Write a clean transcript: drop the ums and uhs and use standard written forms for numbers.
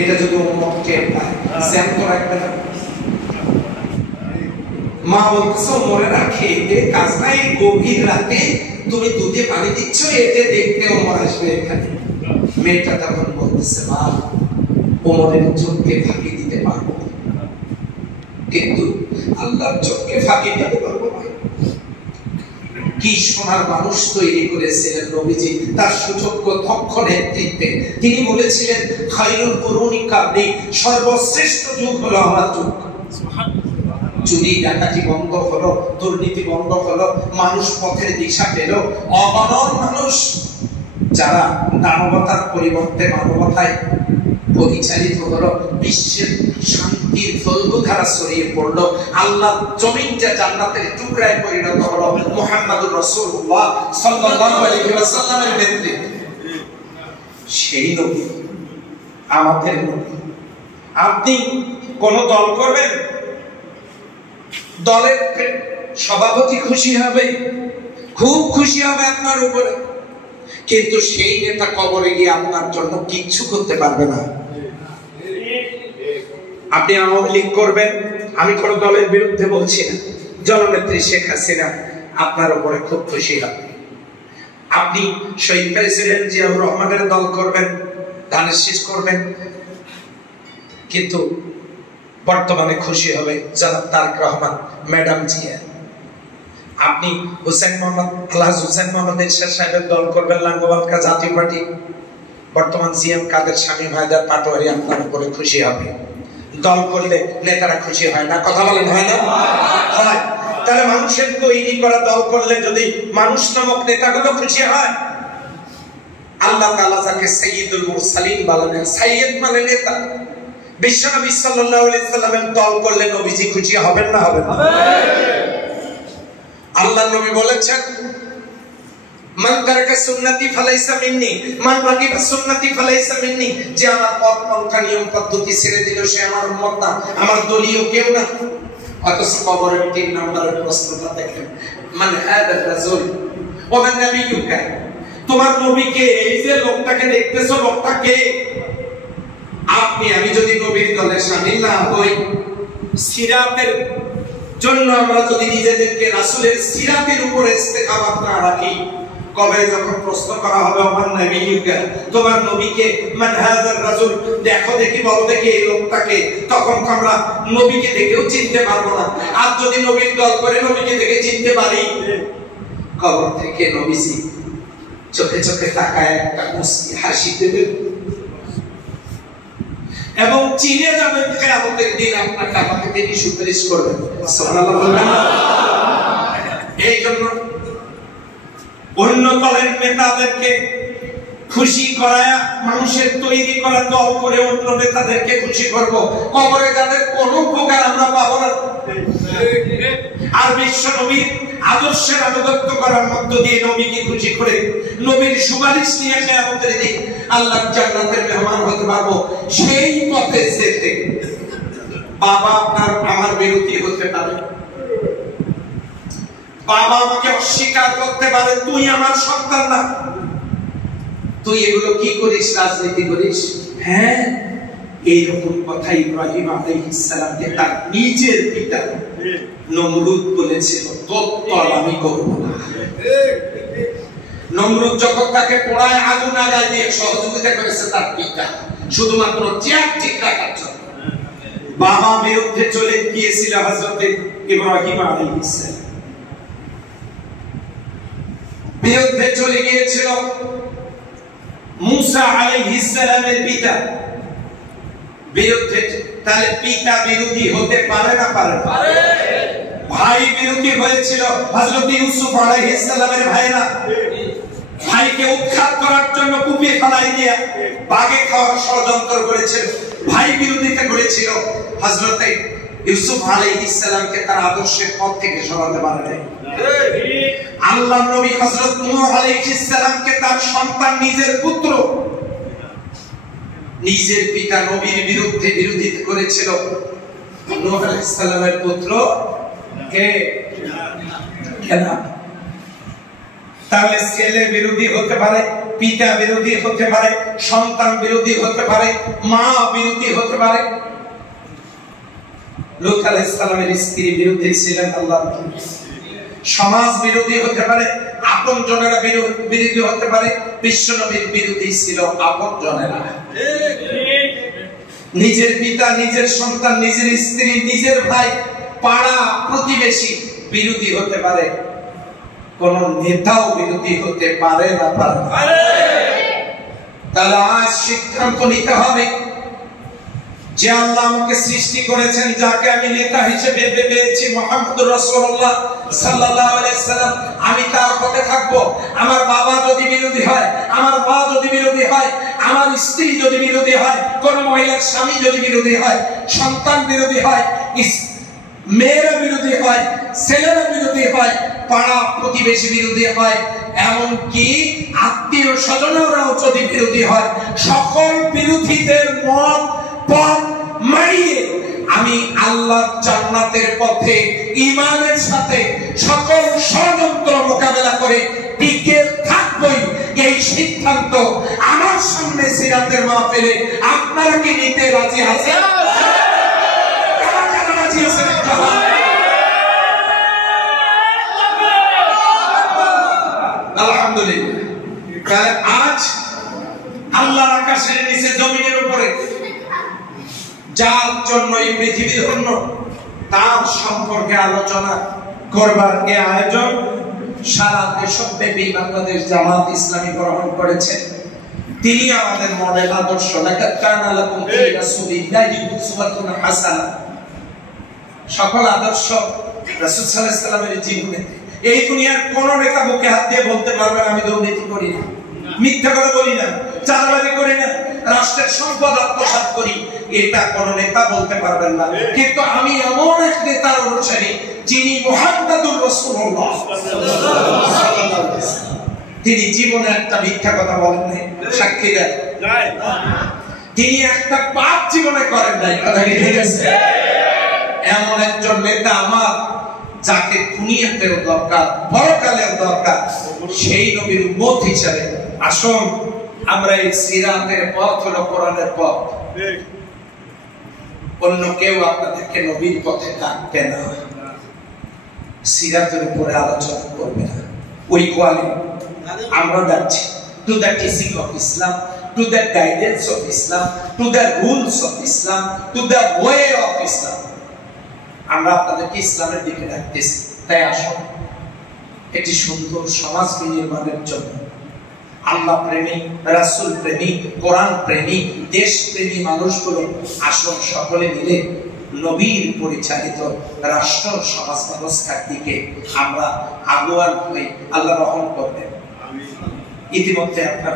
এটা যদি উম্মত টের পায় জ্যান্ত রাখবে না। মা বলতেছে মনে রাখে এই কাজ নাই, গভীর রাতে তুমি দুধে পানি দিচ্ছ, এতে দেখতে ওমর আসবে এখানে। মেয়েটা তখন বলতেছে মা ওমরের চোখকে ফাঁকি দিতে পারবো কিন্তু আল্লাহর চোখকে ফাঁকি দিতে পারবো না। কি সোনার মানুষ তৈরি করেছিলেন নবীজি তার সুযোগ্য দক্ষ নেতৃত্বে। তিনি বলেছিলেন খায়রুল কুরুনি কাবলি, সর্বশ্রেষ্ঠ যুগ হলো আমার যুগ। চুরি ডাকাতি বন্ধ হলো, দুর্নীতি বন্ধ হলো, মানুষ পথের দিশা পেল। অগণন মানুষ যারা দানবতার পরিবর্তে মানবতায় পরিচালিত হলো, বিশ্বের শান্তির ফলধারা ছড়িয়ে পড়লো। আল্লাহ জমিনটা জান্নাতের টুকরায় পরিণত হলো মুহাম্মদুর রাসূলুল্লাহ সাল্লাল্লাহু আলাইহি ওয়াসাল্লামের নেতৃত্বে। সেই নবী আমাদের নবী। আপনি কোন দল করবেন, দলের সভাপতি খুশি হবে, খুব খুশি হবে আপনার উপরে, কিন্তু সেই নেতা কবরে গিয়ে আপনার জন্য কিচ্ছু করতে পারবে না। আপনি আওয়ামী লীগ করবেন, আমি কোন দলের বিরুদ্ধে বলছি না, জননেত্রী শেখ হাসিনা আপনার উপরে খুব খুশি হবে। আপনি শহীদ প্রেসিডেন্ট জিয়াউর রহমানের দল করবেন, ধানের শীষ করবেন, কিন্তু বর্তমানে খুশি হবে জনাব তারেক রহমান, ম্যাডাম জিয়া। আপনি হুসেন মোহাম্মদ আলহাজ হুসেন মোহাম্মদ এরশাদ সাহেবের দল করবেন, লাঙ্গোবালকা জাতীয় পার্টি, বর্তমান জিএম কাদের শামীম হায়দার পাটোয়ারি আপনার উপরে খুশি হবে। দল করলে নেতারা খুশি হয় না? কথা বলেন হয় না? হয়। তাহলে মানুষের তৈরি করা দল করলে যদি মানুষ নামক নেতাগুলো খুশি হয়, আল্লাহ তাআলা যাকে সাইয়্যিদুল মুরসালিন বলেন, সাইয়্যিদ মানে নেতা, বিশ্বনবী সাল্লাল্লাহু আলাইহি সাল্লামের দল করলে নবীজি খুশি হবেন না হবেন না? আল্লাহ নবী বলেছেন মান তারাকা সুন্নতি ফালাইসা মিন্নি, মান রাগিবা সুন্নতি ফালাইসা মিন্নি, যে আমার পথ পন্থা নিয়ম পদ্ধতি ছেড়ে দিল সে আমার উম্মত না, আমার দলীয় কেউ না। অথচ কবরের 3 নম্বরের প্রশ্নটা দেখেন, মান হাদা রাসূল ওয়া মান নাবিয়ুকা, তোমার নবীকে, এই যে লোকটাকে দেখতেছো লোকটা কে? আপনি আমি যদি নবীর দলে শামিল না হই, সিরাতের জন্য আমরা যদি নিজেদেরকে রাসূলের সিরাতের উপরে ইস্তেকামাত না রাখি, কবরে যখন প্রশ্ন করা হবে আমার নবীকে, তোমার নবীকে, মান হাযার রাসূল, দেখো দেখি বলো দেখি এই লোকটাকে, তখন আমরা নবীকে দেখেও চিনতে পারবো না। আর যদি নবীর দল করে নবীকে দেখে চিনতে পারি, কবর থেকে নবীজি চোখে চোখে তাকায় একটা মুস্কি হাসি দেবেন এবং চিনে যাবেন, কিয়ামতের দিন আপনাকে আমাকে তিনি সুপারিশ করবেন। সুবহানাল্লাহ বলবেন। এই জন্য অন্য দলের নেতাদেরকে খুশি করায়া মানুষের তৈরি করা দল করে অন্য নেতাদেরকে খুশি করব, কবরে যাদের কোনো উপকার আমরা পাবো না। আর বিশ্ব নবীর আদর্শের আনুগত্য করার মধ্য দিয়ে নবীকে খুশি করে নবীর সুপারিশ নিয়ে কিয়ামতের দিন আল্লাহর জান্নাতের মেহমান হতে পারবো। সেই পথে যেতে বাবা আপনার আমার বিরোধী হতে পারে, বাবা আমাকে অস্বীকার করতে পারে, তুই আমার সন্তান না, তুই এগুলো কি করিস, রাজনীতি করিস। হ্যাঁ, এইরকম কথা ইব্রাহিম আলাইহিস সালামকে তার নিজের পিতা নমরুদ বলেছিল, তোর আমি করব না। নমরুদ যখন তাকে পোড়ায় আগুন আগায় দিয়ে সহযোগিতা করেছে তার পিতা, শুধুমাত্র চেয়ার ঠিক রাখার জন্য। বাবা বিরুদ্ধে চলে গিয়েছিল হযরত ইব্রাহিম আলাইহিস সালাম, বিরুদ্ধে চলে গিয়েছিল মুসা আলাইহিস সালামের পিতা বিরুদ্ধে। তাহলে পিতা বিরোধী হতে পারে না পারে? ভাই বিরোধী হয়েছিল হযরত ইউসুফ আলাইহিস সালামের ভাইরা, ভাইকে উৎখাত করার জন্য কুপিয়ে ফেলাই দিয়ে বাগে খাওয়ার ষড়যন্ত্র করেছিল, ভাই বিরোধিতা করেছিল। হযরত ইউসুফ আলাইহিস সালামকে তার আদর্শের পথ থেকে সরাতে পারে নাই। আল্লাহর নবী হযরত নূহ আলাইহিস সালামকে তার সন্তান, নিজের পুত্র, নিজের পিতা নবীর বিরুদ্ধে বিরোধিতা করেছিল। নূহ আলাইহিস সালামের পুত্র কে? কেন? তাহলে ছেলে বিরোধী হতে পারে? পিতা বিরোধী হতে পারে, সন্তান বিরোধী হতে পারে, মা বিরোধী হতে পারে। লূত আলাইহিস সালামের স্ত্রী বিরোধী ছিলেন আল্লাহর। সমাজ বিরোধী হতে পারে, আপনজনেরা বিরোধী হতে পারে। বিশ্বনবীর বিরোধী ছিল আপনজনেরা। নিজের পিতা, নিজের সন্তান, নিজের স্ত্রী, নিজের ভাই, পাড়া প্রতিবেশী বিরোধী হতে পারে। কোন নেতাও বিরোধী হতে পারে না পারে। তাহলে আজ সিদ্ধান্ত নিতে হবে যে আল্লাহ আমাকে সৃষ্টি করেছেন, যাকে আমি নেতা হিসেবে পেয়েছি মুহাম্মদুর রাসূলুল্লাহ সাল্লাল্লাহু আলাইহি সাল্লাম, আমি তার পথে থাকবো। আমার বাবা যদি বিরোধী হয়, আমার মা যদি বিরোধী হয়, আমার স্ত্রী যদি বিরোধী হয়, কোন মহিলার স্বামী যদি বিরোধী হয়, সন্তান বিরোধী হয়, মেয়েরা বিরোধী হয়, ছেলেরা বিরোধী হয়, পাড়া প্রতিবেশী বিরোধী হয়, এমনকি আত্মীয় স্বজনরাও যদি বিরোধী হয়, সকল বিরোধীদের মত পথ মারিয়ে আমি আল্লাহর জান্নাতের পথে ঈমানের সাথে সকল ষড়যন্ত্র মোকাবেলা করে টিকে থাকবই, এই সিদ্ধান্ত আমার সামনে সিরাতের মাহফিলে আপনারা কি নিতে রাজি আছেন? আলহামদুলিল্লাহ। আজ আল্লাহর আকাশের নিচে জমিনের উপরে যার জন্য এই পৃথিবী ধন্য, তার সম্পর্কে আলোচনা করবার এই আয়োজন সারা দেশব্যাপী বাংলাদেশ জামাত ইসলামী গ্রহণ করেছে। তিনি আমাদের মডেল, আদর্শ। লাকাদ কানা লাকুম ফি রাসূলিল্লাহি উসওয়াতুন হাসানাহ। সকল আদর্শ রাসূল সাল্লাল্লাহু আলাইহি ওয়াসাল্লামের জীবনে। এই দুনিয়ার কোন নেতা মুখে হাত দিয়ে বলতে পারবে না আমি দুর্নীতি করি না, মিথ্যা কথা বলি না, চাঁদাবাজি করি না, রাষ্ট্রের সম্পদ আত্মসাৎ করি, এটা কোন নেতা বলতে পারবেন না। কিন্তু আমি এমন এক নেতার অনুসারী যিনি মুহাম্মাদুর রাসূলুল্লাহ সাল্লাল্লাহু আলাইহি ওয়াসাল্লাম, তিনি জীবনে একটা মিথ্যা কথা বলেন নাই, সাক্ষী দেন। তিনি একটা পাপ জীবনে করেন নাই, কথা কি ঠিক আছে? এমন একজন নেতা আমার, যাকে দুনিয়াতেও দরকার, পরকালেও দরকার, সেই নবীর উম্মত হিসেবে আসুন আমরা এই সিরাতের পথ হলো কোরআনের পথ। অন্য কেউ আপনাদেরকে নবীর পথে ডাকবে না, সিরাতের উপরে আলোচনা করবে না। ওই কোয়ালিটি আমরা যাচ্ছি to the teaching of Islam, to the guidance of Islam, to the rules of Islam, to the way of Islam. আমরা আপনাদেরকে ইসলামের দিকে ডাকতেছি। তাই আসুন একটি সুন্দর সমাজ নির্মাণের জন্য আল্লাহ প্রেমী, রাসূল প্রেমী, কোরআন প্রেমী, দেশ প্রেমী মানুষগুলো আসুন সকলে মিলে নবীর পরিচালিত রাষ্ট্র সমাজ ব্যবস্থার দিকে আমরা আগুয়ান হয়ে আল্লাহ রহম করবেন। ইতিমধ্যে আপনার